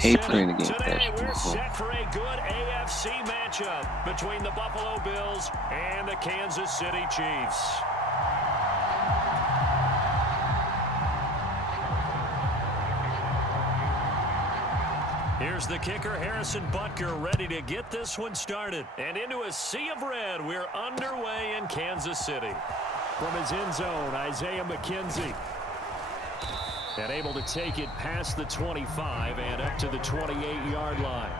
hate City. playing against Today Patrick we're Mahomes. set for a good AFC matchup between the Buffalo Bills and the Kansas City Chiefs. Here's the kicker, Harrison Butker, ready to get this one started. And into a sea of red, we're underway in Kansas City. From his end zone, Isaiah McKenzie. And able to take it past the 25 and up to the 28-yard line.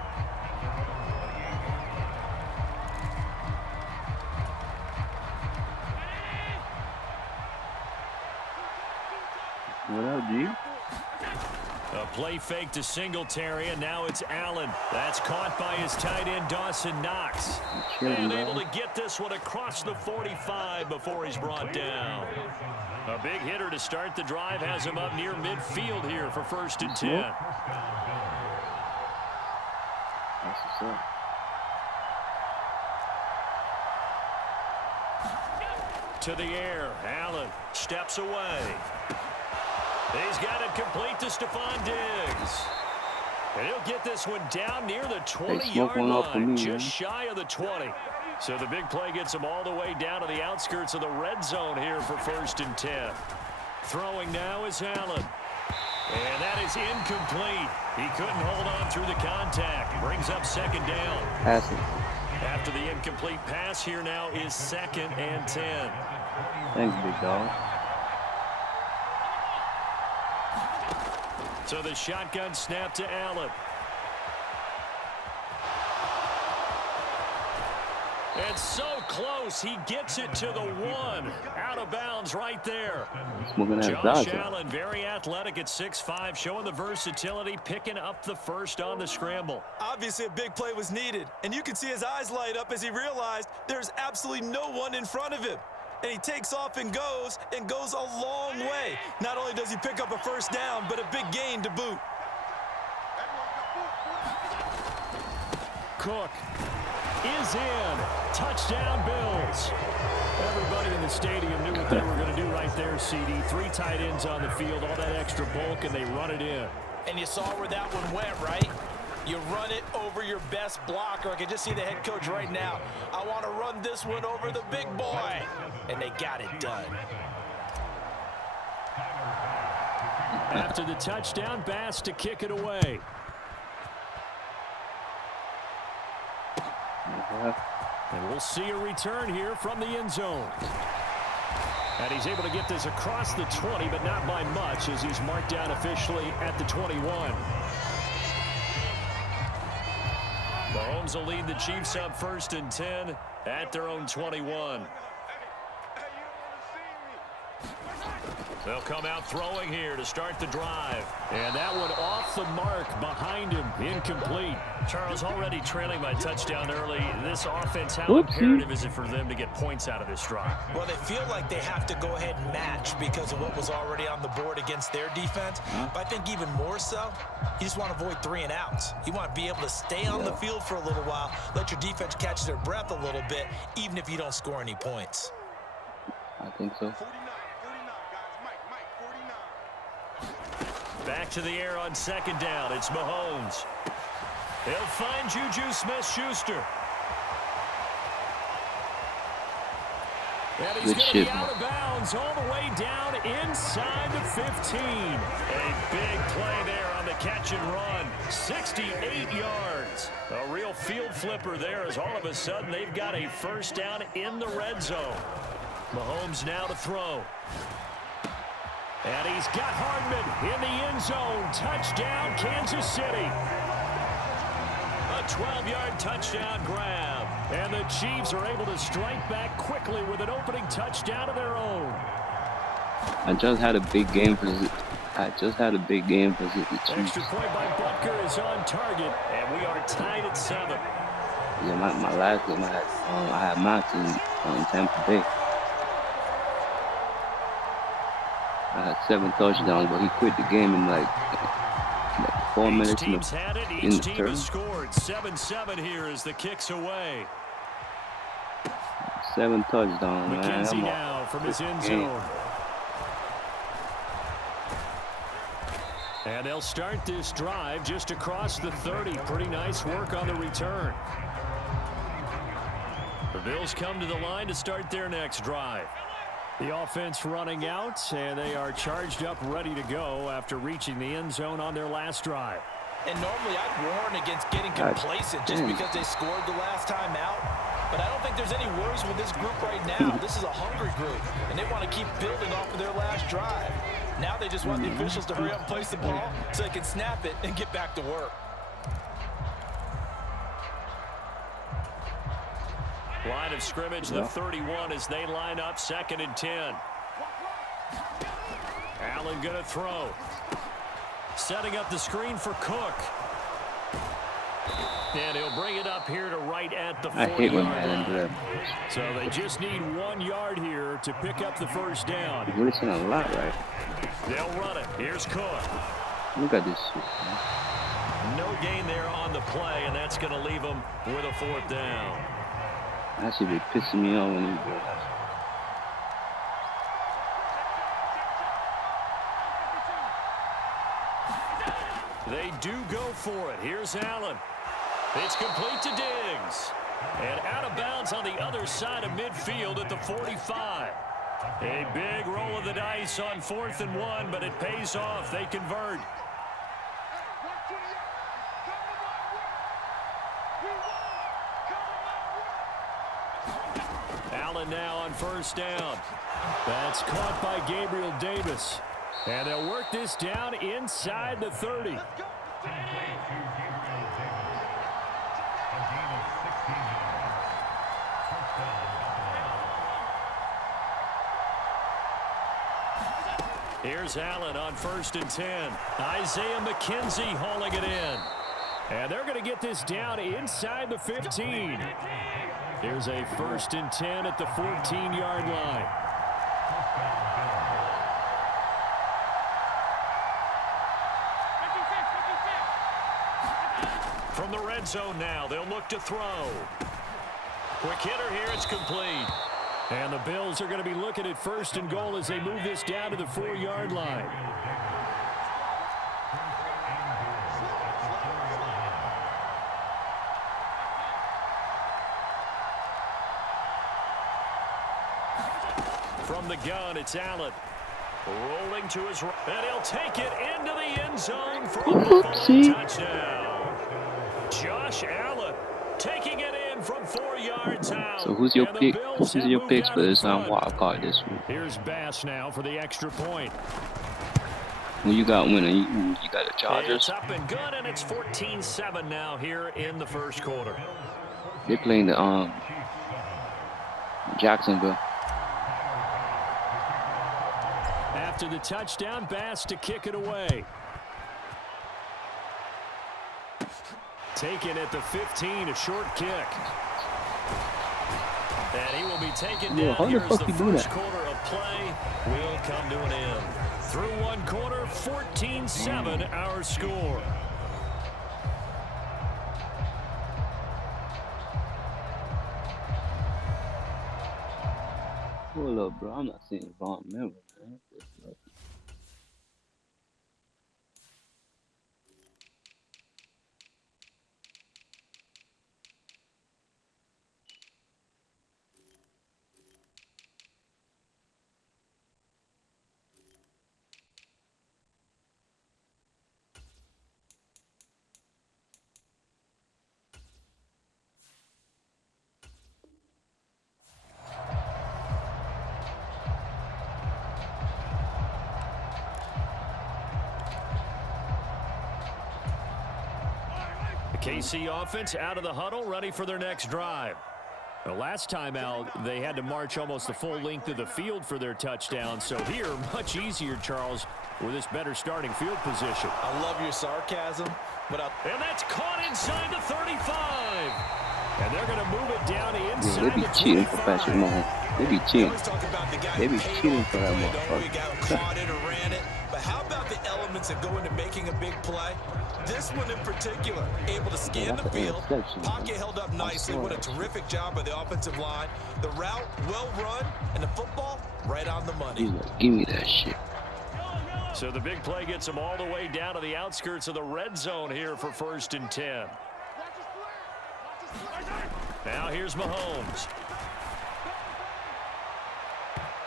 What up, G? A play fake to Singletary, and now it's Allen. That's caught by his tight end, Dawson Knox. And able to get this one across the 45 before he's brought down. A big hitter to start the drive has him up near midfield here for 1st and 10. That's what's up. To the air, Allen steps away. He's got it complete to Stephon Diggs. And he'll get this one down near the 20-yard line, just shy of the 20. So the big play gets him all the way down to the outskirts of the red zone here for 1st and 10. Throwing now is Allen. And that is incomplete. He couldn't hold on through the contact. Brings up 2nd down. Pass it. After the incomplete pass, here now is 2nd and 10. Thanks, big dog. So the shotgun snap to Allen. And so close, he gets it to the 1. Out of bounds right there. Josh Allen, very athletic at 6'5", showing the versatility, picking up the first on the scramble. Obviously a big play was needed, and you can see his eyes light up as he realized there's absolutely no one in front of him. And he takes off and goes a long way. Not only does he pick up a 1st down, but a big gain to boot. Cook is in. Touchdown, Bills. Everybody in the stadium knew what they were going to do right there, CD. 3 tight ends on the field, all that extra bulk, and they run it in. And you saw where that one went, right? You run it over your best blocker. I can just see the head coach right now. I want to run this one over the big boy. And they got it done. After the touchdown, Bass to kick it away. And we'll see a return here from the end zone. And he's able to get this across the 20, but not by much, as he's marked down officially at the 21. Mahomes will lead the Chiefs up 1st and 10 at their own 21. They'll come out throwing here to start the drive. And that one off the mark behind him. Incomplete. Charles, already trailing by touchdown early. This offense, how imperative is it for them to get points out of this drive? Well, they feel like they have to go ahead and match because of what was already on the board against their defense. But I think even more so, you just want to avoid 3 and outs. You want to be able to stay on the field for a little while, let your defense catch their breath a little bit, even if you don't score any points. I think so. Back to the air on 2nd down. It's Mahomes. He'll find Juju Smith-Schuster. And he's going to be out of bounds all the way down inside the 15. A big play there on the catch and run. 68 yards. A real field flipper there as all of a sudden they've got a 1st down in the red zone. Mahomes now to throw. And he's got Hardman in the end zone. Touchdown, Kansas City. A 12-yard touchdown grab. And the Chiefs are able to strike back quickly with an opening touchdown of their own. I just had a big game for the Chiefs. Extra point by Butker is on target, and we are tied at 7. Yeah, my last game I had Max in Tampa Bay. I had 7 touchdowns, but he quit the game in like 4 minutes in the third. Each team has scored. 7-7 here as the kick's away. 7 touchdowns, man. McKenzie now from his end zone. And they'll start this drive just across the 30. Pretty nice work on the return. The Bills come to the line to start their next drive. The offense running out, and they are charged up, ready to go after reaching the end zone on their last drive. And normally I'd warn against getting complacent just because they scored the last time out. But I don't think there's any worries with this group right now. This is a hungry group, and they want to keep building off of their last drive. Now they just want the officials to hurry up and place the ball so they can snap it and get back to work. Line of scrimmage, the 31 as they line up, 2nd and 10. Allen going to throw. Setting up the screen for Cook. And he'll bring it up here to right at the 40-yard line. So they just need 1 yard here to pick up the first down. You're listening a lot, right? They'll run it. Here's Cook. Look at this shit, man. No gain there on the play, and that's going to leave them with a 4th down. That should be pissing me off when he does that. They do go for it. Here's Allen. It's complete to Diggs. And out of bounds on the other side of midfield at the 45. A big roll of the dice on 4th and 1, but it pays off. They convert. Allen now on 1st down. That's caught by Gabriel Davis. And they'll work this down inside the 30. Here's Allen on 1st and 10. Isaiah McKenzie hauling it in. And they're going to get this down inside the 15. Here's a 1st and 10 at the 14-yard line. From the red zone now, they'll look to throw. Quick hitter here, it's complete. And the Bills are going to be looking at 1st and goal as they move this down to the 4-yard line. From the gun, it's Allen. Rolling to his right, and he'll take it into the end zone for a touchdown. Josh Allen taking it in from 4 yards out. So who's your pick? Who's your picks for this wild card this week? Here's Bass now for the extra point. Who you got winning? You got the Chargers? It's up and good, and it's 14-7 now here in the first quarter. They're playing the Jacksonville. After the touchdown, Bass to kick it away. Taken at the 15, a short kick. And he will be taken down here as the first quarter of play will come to an end. Through 1 quarter, 14-7 our score. Hold up, bro. I'm not seeing Von Miller, man. KC offense out of the huddle, ready for their next drive. The last time out, they had to march almost the full length of the field for their touchdown. So here, much easier, Charles, with this better starting field position. I love your sarcasm, but and that's caught inside the 35. And they're going to move it down inside they be cheating for Patrick Mahomes. They be cheating. They be cheating for that motherfucker. Caught it or ran it. But how about the elements that go into making a big play? This one in particular, able to scan the field, pocket held up nicely. What a terrific job by the offensive line. The route well run, and the football right on the money. He's like, give me that shit. So the big play gets them all the way down to the outskirts of the red zone here for 1st and 10. Now here's Mahomes.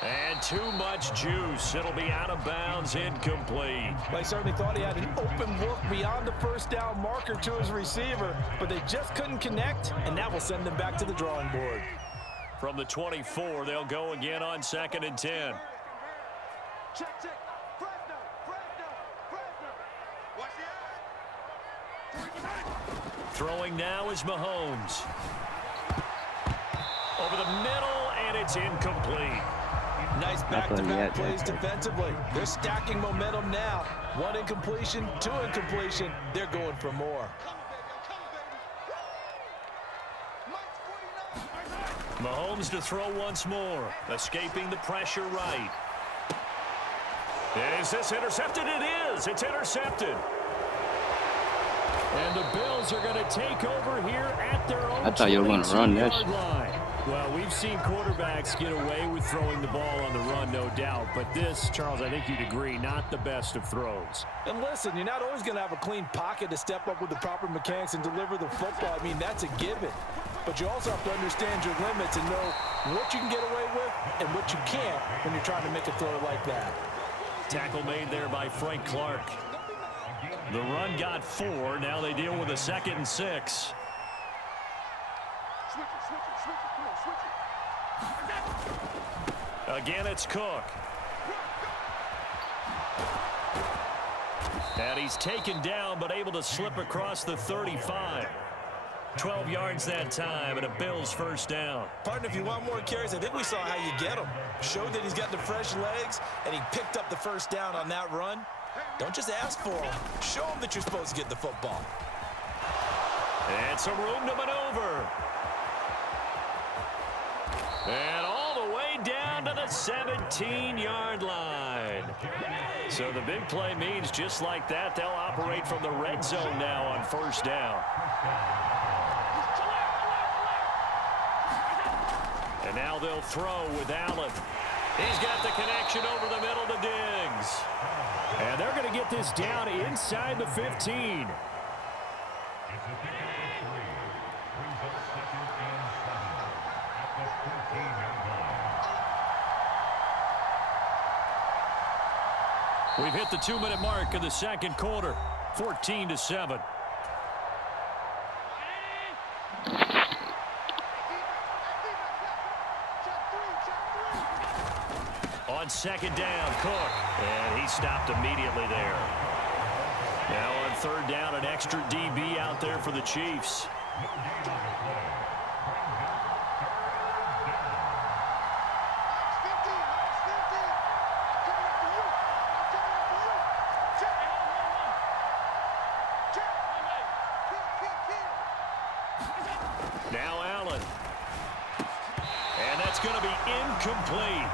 And too much juice. It'll be out of bounds, incomplete. Well, he certainly thought he had an open look beyond the first down marker to his receiver, but they just couldn't connect, and that will send them back to the drawing board. From the 24, they'll go again on 2nd and 10. Check. Fresno. Watch the Throwing now is Mahomes. Over the middle, and it's incomplete. Nice back-to-back plays defensively. They're stacking momentum now. 1 incompletion, 2 incompletion. They're going for more. Mahomes to throw once more. Escaping the pressure right. Is this intercepted? It is. It's intercepted. And the Bills are going to take over here at their own 22-yard line. Well, we've seen quarterbacks get away with throwing the ball on the run, no doubt. But this, Charles, I think you'd agree, not the best of throws. And listen, you're not always going to have a clean pocket to step up with the proper mechanics and deliver the football. I mean, that's a given. But you also have to understand your limits and know what you can get away with and what you can't when you're trying to make a throw like that. Tackle made there by Frank Clark. The run got 4. Now they deal with a 2nd and 6. Again, it's Cook. And he's taken down, but able to slip across the 35. 12 yards that time, and a Bills 1st down. Partner, if you want more carries, I think we saw how you get them. Showed that he's got the fresh legs, and he picked up the 1st down on that run. Don't just ask for him. Show him that you're supposed to get the football. And some room to maneuver. And all the way down to the 17-yard line. So the big play means just like that, they'll operate from the red zone now on 1st down. And now they'll throw with Allen. He's got the connection over the middle to Diggs. And they're going to get this down inside the 15. We've hit the 2-minute mark of the 2nd quarter. 14-7. On 2nd down, Cook. And he stopped immediately there. Now on 3rd down, an extra DB out there for the Chiefs. Now Allen. And that's going to be incomplete.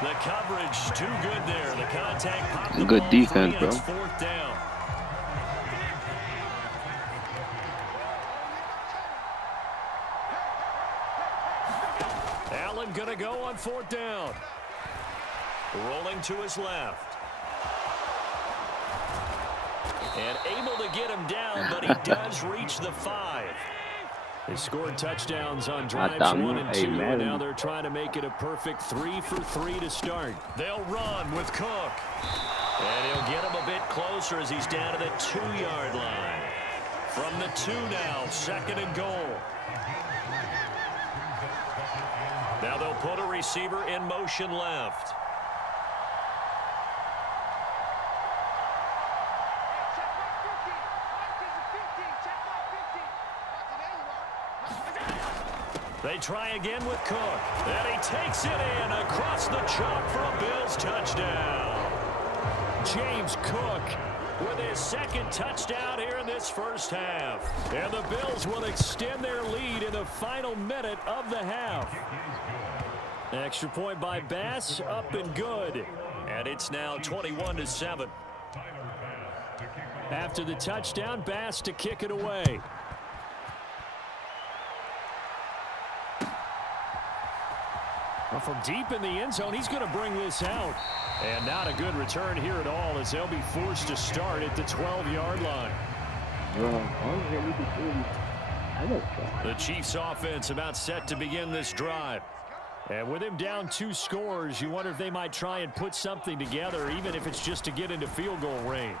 The coverage too good there. The contact popped the good ball defense, free, bro. and it's 4th down. Allen going to go on 4th down. Rolling to his left. And able to get him down, but he does reach the 5. They scored touchdowns on drives 1 and 2, and now they're trying to make it a perfect 3 for 3 to start. They'll run with Cook. And he'll get him a bit closer as he's down to the 2-yard line. From the 2 now, 2nd and goal. Now they'll put a receiver in motion left. They try again with Cook. And he takes it in across the chalk for a Bills touchdown. James Cook with his 2nd touchdown here in this 1st half. And the Bills will extend their lead in the final minute of the half. Extra point by Bass, up and good. And it's now 21-7. After the touchdown, Bass to kick it away. Well, from deep in the end zone, he's going to bring this out. And not a good return here at all as they'll be forced to start at the 12-yard line. The Chiefs offense about set to begin this drive. And with him down 2 scores, you wonder if they might try and put something together, even if it's just to get into field goal range.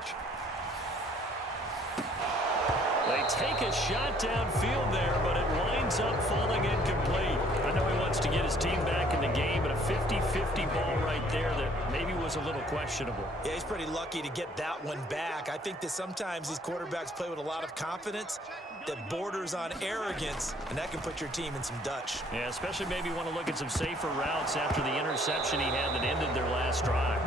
They take a shot downfield there, but it winds up falling incomplete. I know he wants to get his team back in the game, but a 50-50 ball right there that maybe was a little questionable. Yeah, he's pretty lucky to get that one back. I think that sometimes these quarterbacks play with a lot of confidence that borders on arrogance, and that can put your team in some Dutch. Yeah, especially maybe want to look at some safer routes after the interception he had that ended their last drive.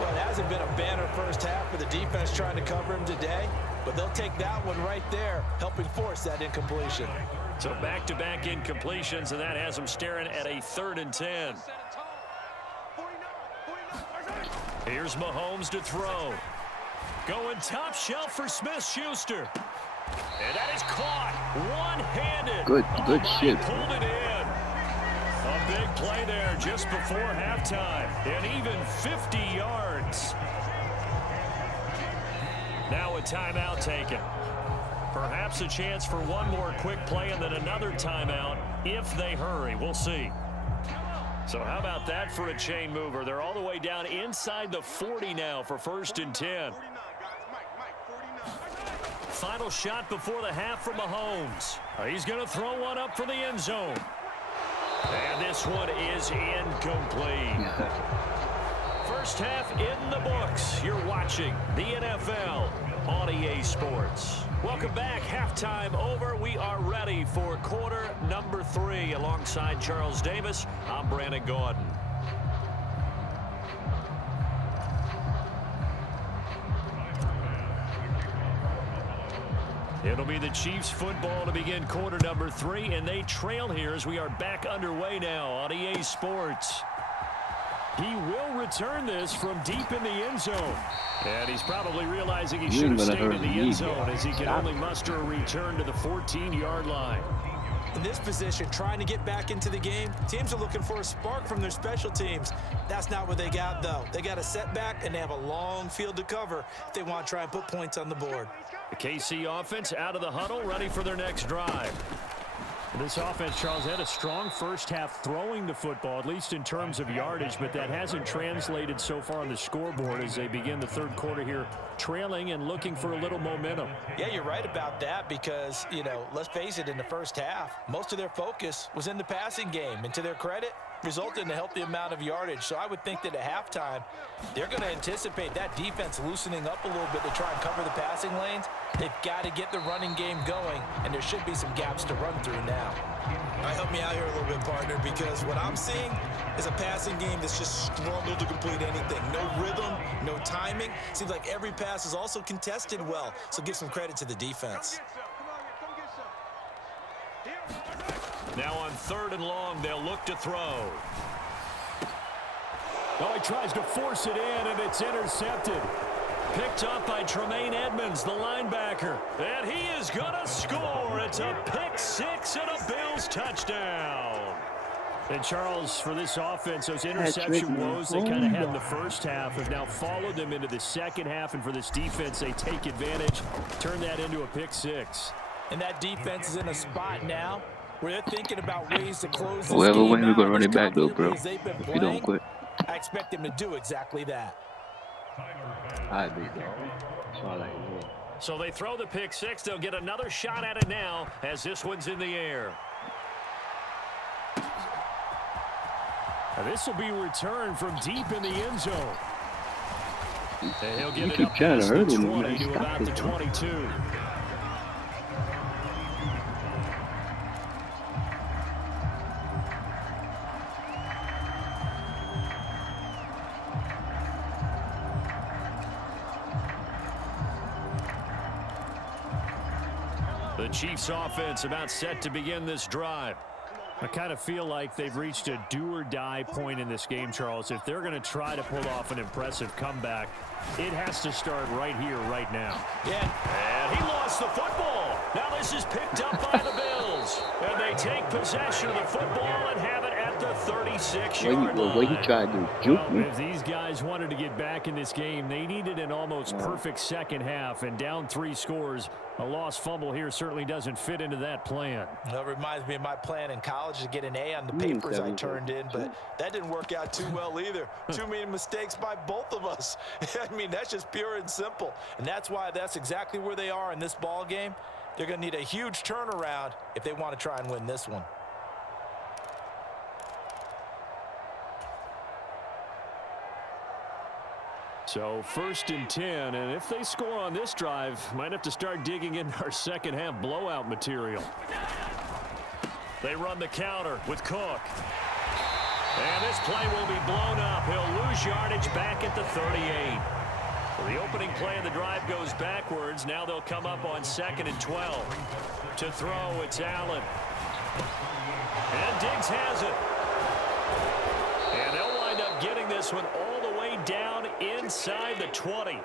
Well, it hasn't been a banner first half for the defense trying to cover him today, but they'll take that one right there, helping force that incompletion. So back-to-back incompletions, and that has them staring at a 3rd and 10. Here's Mahomes to throw. Going top shelf for Smith-Schuster. And that is caught one-handed. Good shit. Pulled it in. A big play there just before halftime. And even 50 yards. Now a timeout taken. Perhaps a chance for one more quick play and then another timeout if they hurry. We'll see. So how about that for a chain mover? They're all the way down inside the 40 now for 1st and 10. Final shot before the half from Mahomes. He's going to throw one up for the end zone. And this one is incomplete. First half in the books. You're watching the NFL on EA Sports. Welcome back. Halftime over. We are ready for quarter number 3. Alongside Charles Davis, I'm Brandon Gordon. It'll be the Chiefs football to begin quarter number 3, and they trail here as we are back underway now on EA Sports. He will return this from deep in the end zone. And he's probably realizing he should have stayed in the end zone as he can only muster a return to the 14-yard line. In this position, trying to get back into the game, teams are looking for a spark from their special teams. That's not what they got, though. They got a setback, and they have a long field to cover if they want to try and put points on the board. The KC offense out of the huddle, ready for their next drive. This offense, Charles, had a strong first half throwing the football, at least in terms of yardage, but that hasn't translated so far on the scoreboard as they begin the third quarter here, trailing and looking for a little momentum. Yeah, you're right about that because, let's face it, in the first half, most of their focus was in the passing game, and to their credit, resulted in a healthy amount of yardage. So I would think that at halftime, they're going to anticipate that defense loosening up a little bit to try and cover the passing lanes. They've got to get the running game going, and there should be some gaps to run through now. All right, help me out here a little bit, partner, because what I'm seeing is a passing game that's just struggled to complete anything. No rhythm, no timing. Seems like every pass is also contested well, so give some credit to the defense. Now on 3rd and long, they'll look to throw. Oh, he tries to force it in, and it's intercepted. Picked up by Tremaine Edmonds, the linebacker. And he is going to score. It's a pick 6 and a Bills touchdown. And Charles, for this offense, those interception woes they kind of had in the first half have now followed them into the second half. And for this defense, they take advantage, turn that into a pick 6. And that defense is in a spot now where they're thinking about ways to close this Whoever game wins, we're out going to run as it back, though, bro. confidently as they've been If you playing. don't quit. I expect them to do exactly that. I agree, though. That's all I know. So they throw the pick 6. They'll get another shot at it now as this one's in the air. And this will be returned from deep in the end zone. And he'll get it up past the 20 to about the 22. The Chiefs offense about set to begin this drive. I kind of feel like they've reached a do-or-die point in this game, Charles. If they're going to try to pull off an impressive comeback, it has to start right here, right now. Yeah. And he lost the football. Now this is picked up by the Bills. And they take possession of the football and have it at the 36-yard Where line. he tried to juke me. If these guys wanted to get back in this game, they needed an almost perfect second half, and down 3 scores. A lost fumble here certainly doesn't fit into that plan. That reminds me of my plan in college to get an A on the papers I turned in, but that didn't work out too well either. Too many mistakes by both of us. I mean, that's just pure and simple. And that's why that's exactly where they are in this ball game. They're going to need a huge turnaround if they want to try and win this one. So 1st and 10, and if they score on this drive, might have to start digging in our second half blowout material. They run the counter with Cook. And this play will be blown up. He'll lose yardage back at the 38. Well, the opening play of the drive goes backwards. Now they'll come up on 2nd and 12. To throw, it's Allen. And Diggs has it. And they'll wind up getting this one all the way down inside the 20.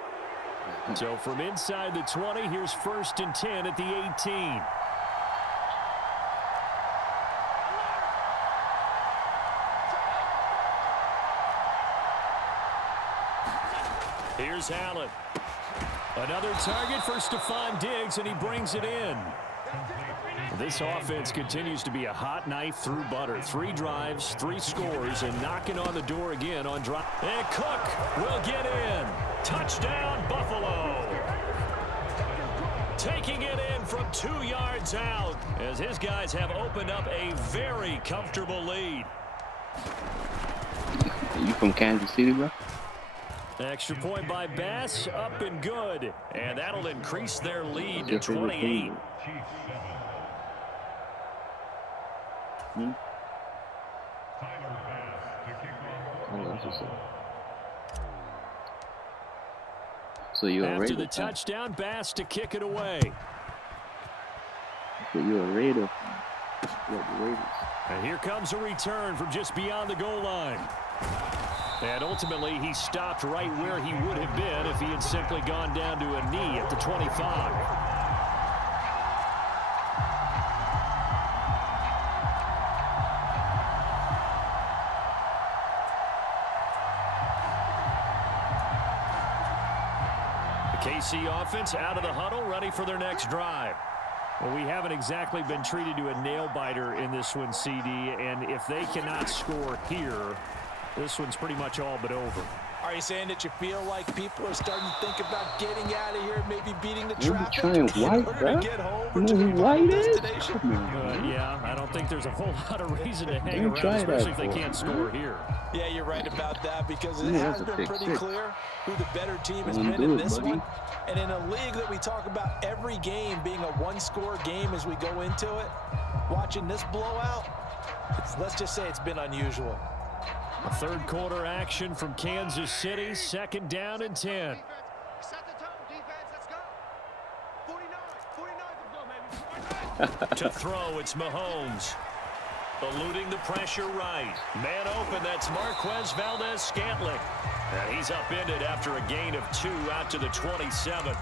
So from inside the 20, here's 1st and 10 at the 18. Here's Allen. Another target for Stephon Diggs, and he brings it in. This offense continues to be a hot knife through butter. 3 drives, 3 scores, and knocking on the door again on drive. And Cook will get in. Touchdown, Buffalo. Taking it in from 2 yards out as his guys have opened up a very comfortable lead. You from Kansas City, bro? Extra point by Bass, up and good. And that'll increase their lead to 28. So you're after a Raider. The touchdown, Bass to kick it away. So you're a Raider. And here comes a return from just beyond the goal line. And ultimately, he stopped right where he would have been if he had simply gone down to a knee at the 25. The KC offense out of the huddle, ready for their next drive. Well, we haven't exactly been treated to a nail-biter in this one, CD, and if they cannot score here, this one's pretty much all but over. Are you saying that you feel like people are starting to think about getting out of here, maybe beating the traffic trying white, bro. You know who white is? Yeah, I don't think there's a whole lot of reason to hang around, especially if they can't score here. Yeah, you're right about that because it has been pretty clear who the better team has been in this one. And in a league that we talk about every game being a one-score game as we go into it, watching this blowout, let's just say it's been unusual. A third quarter action from Kansas City, 2nd down and 10. Set the tone, defense, let's go. 49, baby. To throw, it's Mahomes. Eluding the pressure right. Man open, that's Marquez Valdez-Scantling. And he's upended after a gain of 2 out to the 27.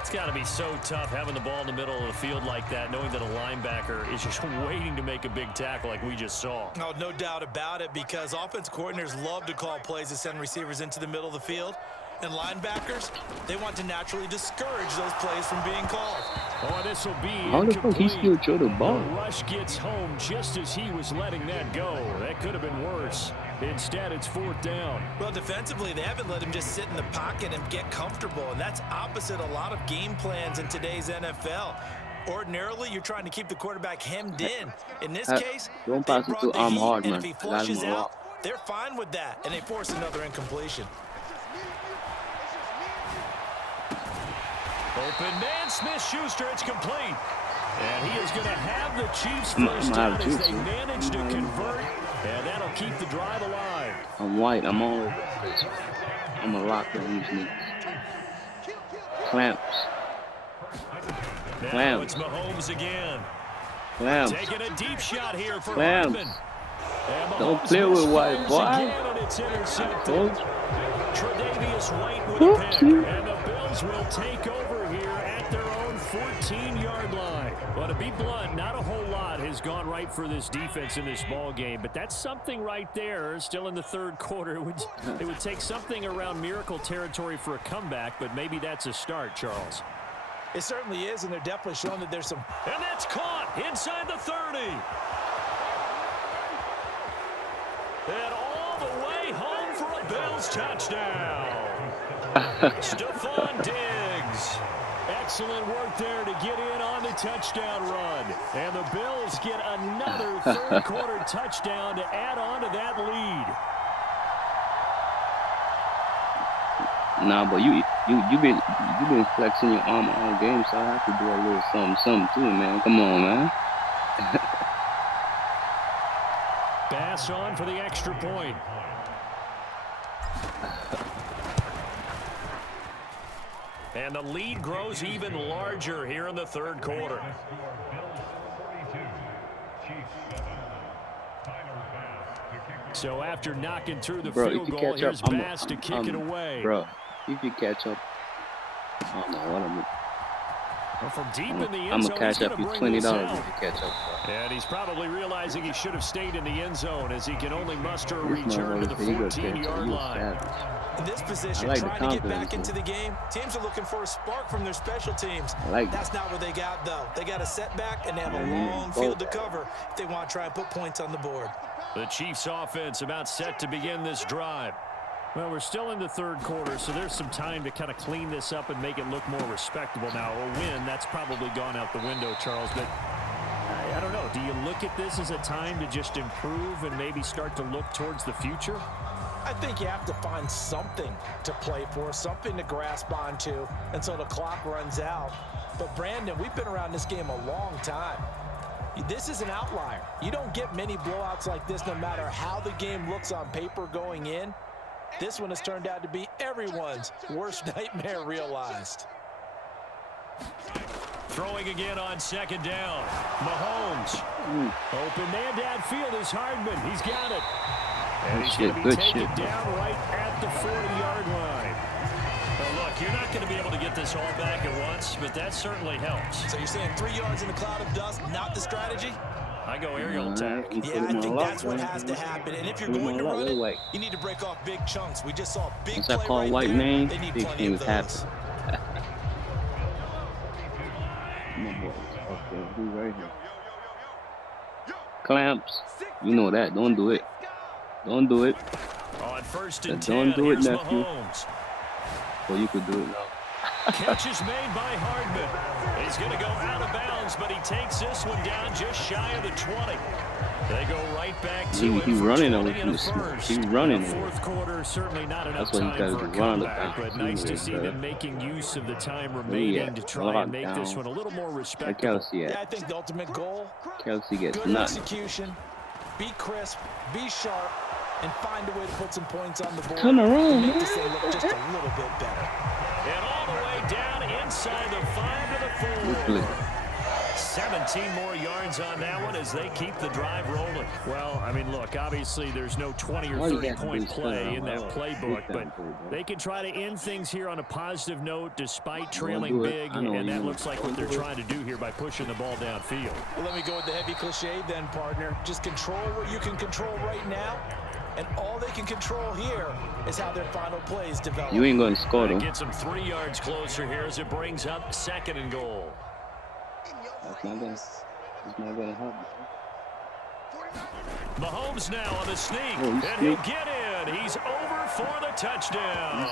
It's got to be so tough having the ball in the middle of the field like that, knowing that a linebacker is just waiting to make a big tackle like we just saw. Oh, no doubt about it, because offense coordinators love to call plays to send receivers into the middle of the field. And linebackers, they want to naturally discourage those plays from being called. Oh, this will be how the fuck he still throw the ball? The rush gets home just as he was letting that go. That could have been worse. Instead, it's 4th down. Well, defensively, they haven't let him just sit in the pocket and get comfortable, and that's opposite a lot of game plans in today's NFL. Ordinarily, you're trying to keep the quarterback hemmed in. In this case, they brought the heat, and if he flushes out, they're fine with that, and they force another incompletion. Open man, Smith-Schuster, it's complete. And he is going to have the Chiefs first down as they manage to convert, and that'll keep the drive alive. I'm white, I'm all over the place. I'm a lock on these niggas. Clamps. Now it's Mahomes again. Clamps. Taking a deep shot here for Clamps. Don't play with white, boy. And it's intercepted. Tre'Davious White with a pick, and the Bills will take over here at their own 14. 14-yard line. Well, to be blunt, not a whole lot has gone right for this defense in this ball game, but that's something right there. Still in the third quarter. It would take something around miracle territory for a comeback, but maybe that's a start, Charles. It certainly is, and they're definitely showing that there's some... And that's caught inside the 30. And all the way home for a Bills touchdown. Stephon Diggs. Excellent work there to get in on the touchdown run. And the Bills get another third quarter touchdown to add on to that lead. Nah, but you been flexing your arm all game, so I have to do a little something too, man. Come on, man. Pass on for the extra point. And the lead grows even larger here in the third quarter. So after knocking through the field goal, here's Bass to kick it away. Bro, if you catch up, I don't know what I'm doing. Well, from deep in the end I'm zone, going to catch up you $20 if you catch up. Bro. And he's probably realizing he should have stayed in the end zone as he can only muster a return to the 14-yard line. In this position, trying to get back into the game, teams are looking for a spark from their special teams. That's not what they got, though. They got a setback, and they have a long field to cover if they want to try and put points on the board. The Chiefs offense about set to begin this drive. Well, we're still in the third quarter, so there's some time to kind of clean this up and make it look more respectable. Now, a win, that's probably gone out the window, Charles, but I don't know. Do you look at this as a time to just improve and maybe start to look towards the future? I think you have to find something to play for, something to grasp onto until the clock runs out. But, Brandon, we've been around this game a long time. This is an outlier. You don't get many blowouts like this no matter how the game looks on paper going in. This one has turned out to be everyone's worst nightmare realized. Throwing again on second down. Mahomes. Open man downfield is Hardman. He's got it. And he's going to be taken down right at the 40-yard line. Well, look, you're not going to be able to get this all back at once, but that certainly helps. So you're saying 3 yards in the cloud of dust, not the strategy? I go aerial attack. Yeah, I think that's what has to happen. And if you're going to run it, you need to break off big chunks. We just saw a big play right white there. Man, they need big plenty of those. Okay, who's right here? Clamps. You know that. Don't do it. Don't do it. On first and 10, don't do it, here's nephew. Mahomes. Well, you could do it now. Catch is made by Hardman. He's going to go out of bounds, but he takes this one down just shy of the 20. They go right back to him. He's running away from the first. He's running. The fourth quarter, certainly not enough time for a comeback, but nice to see them making use of the time remaining to try and make this one a little more respectable. Yeah, I think the ultimate goal, Kelsey gets good nuts. execution, be crisp, be sharp, and find a way to put some points on the board. Turn around, make this thing look just a little bit better. And all the way down inside the 5 to the 4. 17 more yards on that one as they keep the drive rolling. Well, I mean, look, obviously there's no 20 or 30-point play in that playbook, but they can try to end things here on a positive note despite trailing big, and that looks like what they're trying to do here by pushing the ball downfield. Well, let me go with the heavy cliche then, partner. Just control what you can control right now, and all they can control here is how their final plays develop. You ain't going to score, though. Gets them 3 yards closer here as it brings up 2nd and goal. That's not going to happen. Mahomes now on the sneak, and he'll get in. He's over for the touchdown.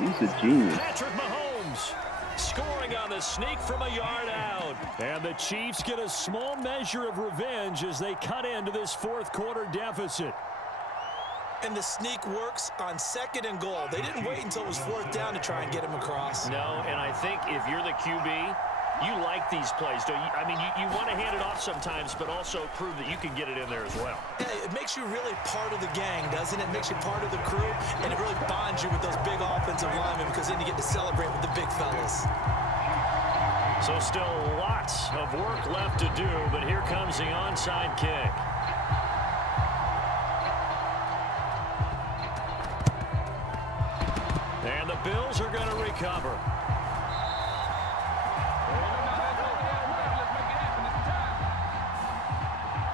He's a genius. Patrick Mahomes scoring on the sneak from a yard out. And the Chiefs get a small measure of revenge as they cut into this fourth quarter deficit. And the sneak works on 2nd and goal. They didn't wait until it was 4th down to try and get him across. No, and I think if you're the QB, you like these plays, don't you? I mean, you want to hand it off sometimes, but also prove that you can get it in there as well. Yeah, it makes you really part of the gang, doesn't it? It makes you part of the crew, and it really bonds you with those big offensive linemen because then you get to celebrate with the big fellas. So still lots of work left to do, but here comes the onside kick. And the Bills are going to recover.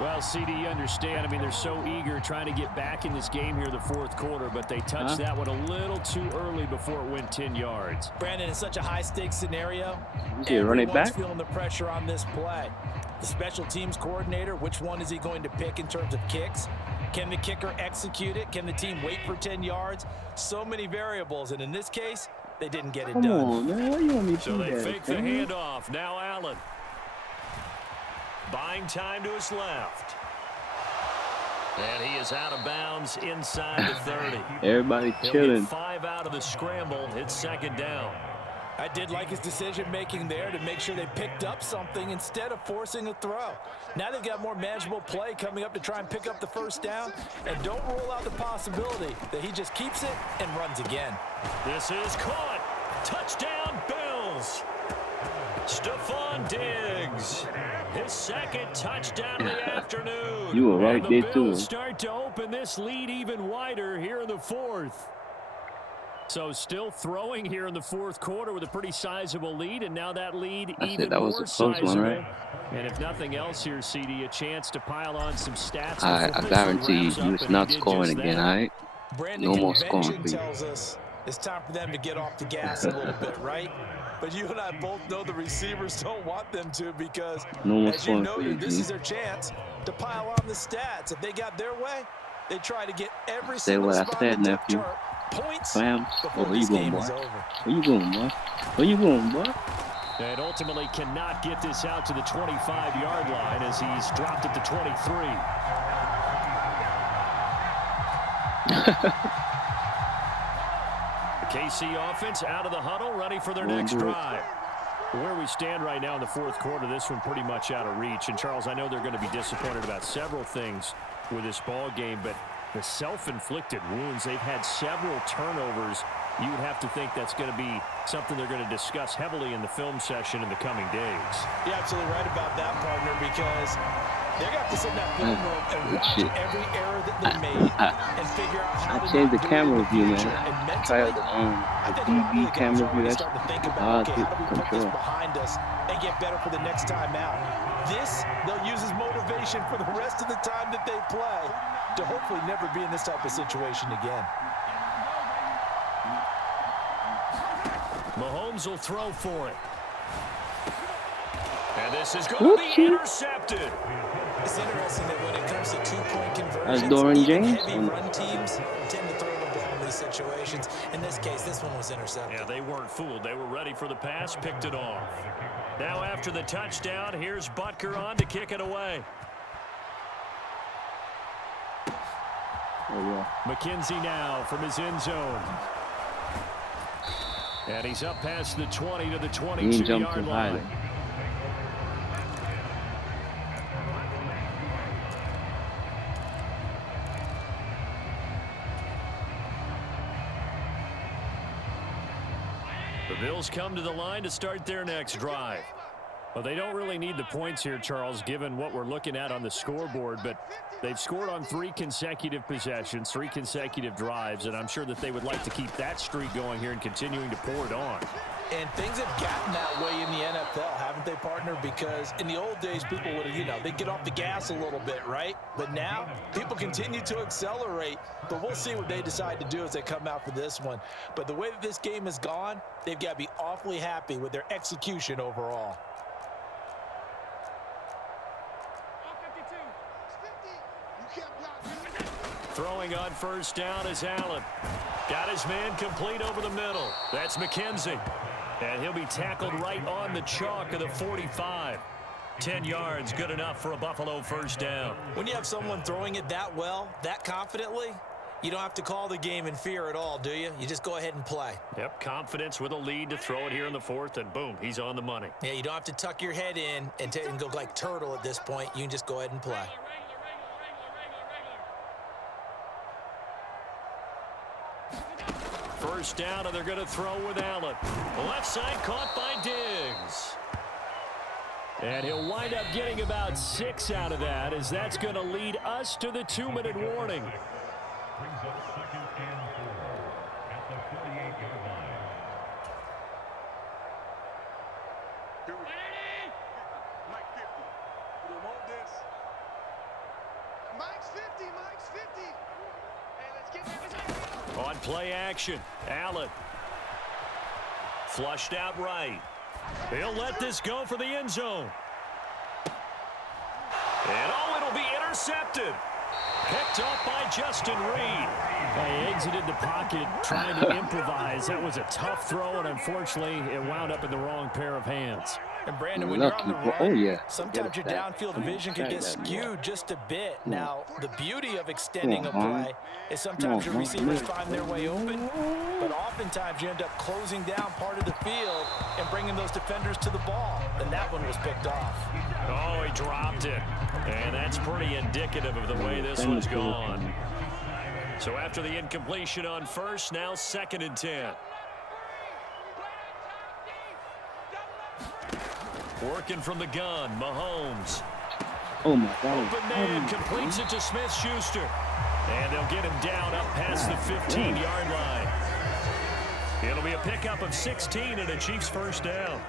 Well, CD, you understand. I mean, they're so eager trying to get back in this game here in the fourth quarter, but they touched that one a little too early before it went 10 yards. Brandon, in such a high-stakes scenario, Run it everyone's back. feeling the pressure on this play. The special teams coordinator, which one is he going to pick in terms of kicks? Can the kicker execute it? Can the team wait for 10 yards? So many variables, and in this case, they didn't get it done. Come on, man. What you want me to So do they that, fake the man? handoff. Now Allen. Buying time to his left. And he is out of bounds inside the 30. Everybody He'll chilling. get 5 out of the scramble. It's second down. I did like his decision-making there to make sure they picked up something instead of forcing a throw. Now they've got more manageable play coming up to try and pick up the first down. And don't rule out the possibility that he just keeps it and runs again. This is caught. Touchdown, Bills. Stephon Diggs. His second touchdown of the afternoon. You were right and the there, too. Bills start to open this lead even wider here in the fourth. So still throwing here in the fourth quarter with a pretty sizable lead, and now that lead even that was more a close sizable. one, right? And if nothing else here, CD, a chance to pile on some stats. I before this guarantee wraps up, you, it's and he not did scoring just again, that. all right? Brandon, No more scoring convention for you. tells us it's time for them to get off the gas a little bit, right? But you and I both know the receivers don't want them to because, No more as you scoring for you, noted, this G. is their chance to pile on the stats. If they got their way, they try to get every Say single what I spot said, in the depth nephew. chart points Fam, before where you this going, game boy? is over. Where you going, boy? Where you going, boy? And ultimately cannot get this out to the 25-yard line as he's dropped it to 23. The KC offense out of the huddle, ready for their next drive. Where we stand right now in the fourth quarter, this one pretty much out of reach. And, Charles, I know they're going to be disappointed about several things with this ball game, but the self-inflicted wounds, they've had several turnovers. You would have to think that's going to be something they're going to discuss heavily in the film session in the coming days. You're absolutely right about that, partner, because they're going to have to sit in that film room and watch every error that they made and figure out how to changed the not do it camera in the view, future. man. And Try mentally, out I the think a lot of TV the guys camera are view. already That's starting to think about, hard okay, to how do we put this control. behind us and get better for the next time out? This, they'll use as motivation for the rest of the time that they play to hopefully never be in this type of situation again. Mahomes will throw for it. And this is going to be intercepted. It's interesting that when it comes to two-point That's conversions, Dorian even James. heavy run teams tend to throw the ball in these situations. In this case, this one was intercepted. Yeah, they weren't fooled. They were ready for the pass, picked it off. Now after the touchdown, here's Butker on to kick it away. Oh, yeah. McKenzie now from his end zone. And he's up past the 20 to the He ain't jumped 22-yard too high. line. The Bills come to the line to start their next drive. Well, they don't really need the points here, Charles, given what we're looking at on the scoreboard, but they've scored on 3 consecutive possessions, 3 consecutive drives, and I'm sure that they would like to keep that streak going here and continuing to pour it on. And things have gotten that way in the NFL, haven't they, partner? Because in the old days, people would have, they'd get off the gas a little bit, right? But now, people continue to accelerate. But we'll see what they decide to do as they come out for this one. But the way that this game has gone, they've got to be awfully happy with their execution overall. Throwing on first down is Allen. Got his man complete over the middle. That's McKenzie. And he'll be tackled right on the chalk of the 45. 10 yards, good enough for a Buffalo first down. When you have someone throwing it that well, that confidently, you don't have to call the game in fear at all, do you? You just go ahead and play. Yep, confidence with a lead to throw it here in the fourth, and boom, he's on the money. Yeah, you don't have to tuck your head in and go like turtle at this point. You can just go ahead and play. First down, and they're going to throw with Allen. Left side caught by Diggs. And he'll wind up getting about 6 out of that, as that's going to lead us to the 2-minute warning. Brings up second and 4 at the 48-yard line. On play action, Allen. Flushed out right. He'll let this go for the end zone. And oh, it'll be intercepted. Picked up by Justin Reed. He exited the pocket trying to improvise. That was a tough throw, and unfortunately, it wound up in the wrong pair of hands. And Brandon, when you're on the run, oh, yeah. sometimes your downfield vision can get skewed just a bit. Now, the beauty of extending a play is sometimes your receivers find their way open, but oftentimes you end up closing down part of the field and bringing those defenders to the ball. And that one was picked off. Oh, he dropped it. And that's pretty indicative of the way this one's gone. So after the incompletion on first, now 2nd and 10. Working from the gun, Mahomes. Oh, my God. Open man completes it to Smith-Schuster. And they'll get him down up past the 15-yard line. It'll be a pickup of 16 and a Chiefs first down.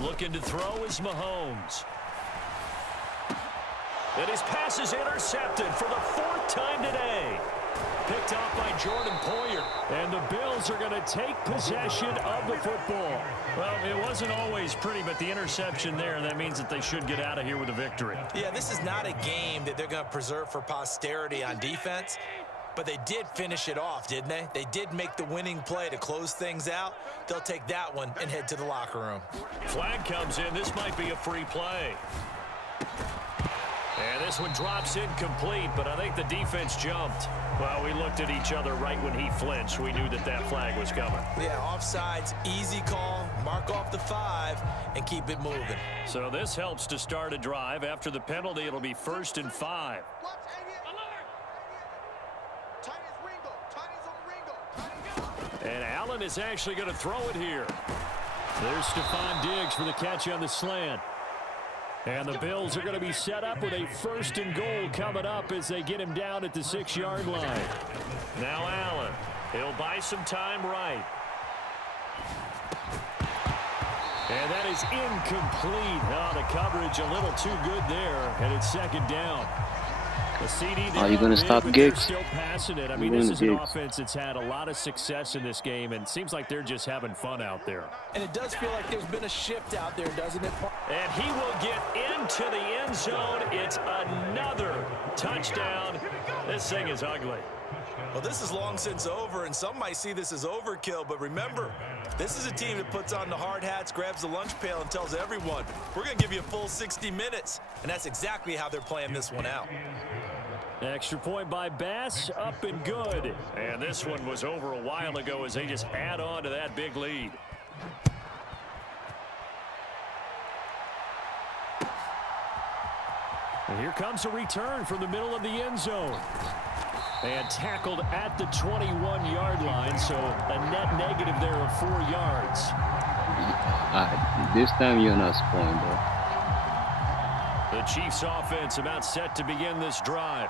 Looking to throw is Mahomes. And his pass is intercepted for the 4th time today. Picked off by Jordan Poyer. And the Bills are going to take possession of the football. Well, it wasn't always pretty, but the interception there, that means that they should get out of here with a victory. Yeah, this is not a game that they're going to preserve for posterity on defense. But they did finish it off, didn't they? They did make the winning play to close things out. They'll take that one and head to the locker room. Flag comes in. This might be a free play. And this one drops incomplete, but I think the defense jumped. Well, we looked at each other right when he flinched. We knew that that flag was coming. Yeah, offsides, easy call, mark off the 5, and keep it moving. So this helps to start a drive. After the penalty, it'll be 1st and 5. And Allen is actually going to throw it here. There's S.Diggs for the catch on the slant. And the Bills are going to be set up with a 1st and goal coming up as they get him down at the 6-yard line. Now Allen. He'll buy some time right. And that is incomplete. Oh, the coverage a little too good there. And it's 2nd down. Are you going to stop Giggs? Still passing it. I mean, this is an offense that's had a lot of success in this game, and it seems like they're just having fun out there. And it does feel like there's been a shift out there, doesn't it? And he will get into the end zone. It's another touchdown. This thing is ugly. Well, this is long since over, and some might see this as overkill, but remember, this is a team that puts on the hard hats, grabs the lunch pail, and tells everyone, we're going to give you a full 60 minutes, and that's exactly how they're playing this one out. Extra point by Bass, up and good. And this one was over a while ago as they just add on to that big lead. And here comes a return from the middle of the end zone. And tackled at the 21-yard line, so a net negative there of 4 yards. This time you're not scoring, bro. The Chiefs offense about set to begin this drive.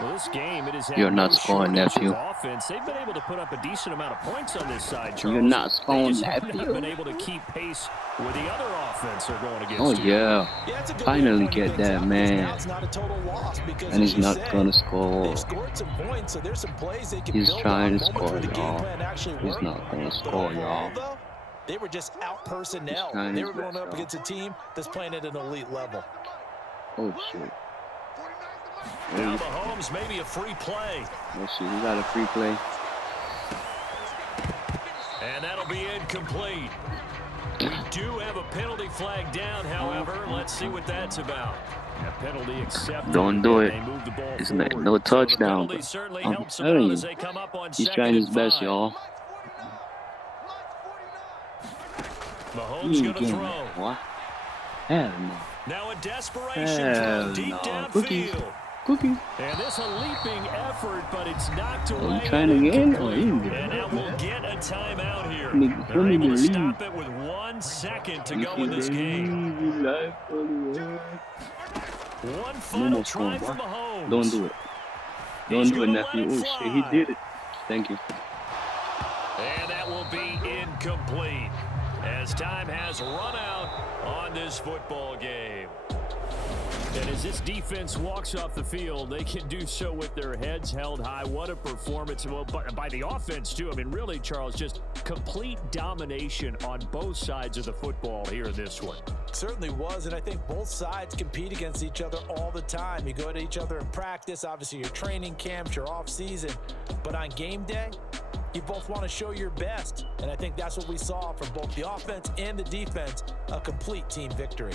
Well, this game, it is You're not scoring, nephew. Offense. They've been able to put up a decent amount of points on this side, Charles. You're not scoring, they just haven't nephew. been able to keep pace with the other offense they're going against. Oh, yeah. It's a good Finally way to get point things that, out. man. Now it's not a total loss because, And as he's you not said, going to score. they've scored some points, so there's some plays they can He's build trying on to moments where score, the game y'all. plan actually He's worked. not going to But score, overall, y'all. though, they were just out personnel. trying They his were going best, up y'all. against a team that's playing at an elite level. Oh, shit. Now Mahomes maybe a free play. Oh, shit. We got a free play. And that'll be incomplete. We do have a penalty flag down, however. Let's see what that's about. A penalty accepted. Don't do it. They move the ball It's forward. no touchdown. Penalty certainly I'm helps them telling out you. as they come up on He's 2nd trying his and best, 5. y'all. Mahomes going to throw. What? Hell no. Now a desperation Hell throw deep no. Cookies. downfield. Cookies. And this a leaping effort, but it's knocked Are away. you trying again? Oh, incomplete. you can get And it. now we'll get a timeout here. Nigga, They're nigga, able to leave. stop it with 1 second to go in this game. Life for the world. One No final more try scoring, for boy. Mahomes. Don't do it. Don't He's do it, gonna let nephew. it Oh, shit, he fly. did it. Thank you. And that will be incomplete as time has run out on this football game. And as this defense walks off the field, they can do so with their heads held high. What a performance. Well, by the offense, too. I mean, really, Charles, just complete domination on both sides of the football here in this one. Certainly was, and I think both sides compete against each other all the time. You go to each other in practice, obviously your training camps, your off-season, but on game day, you both want to show your best, and I think that's what we saw from both the offense and the defense, a complete team victory.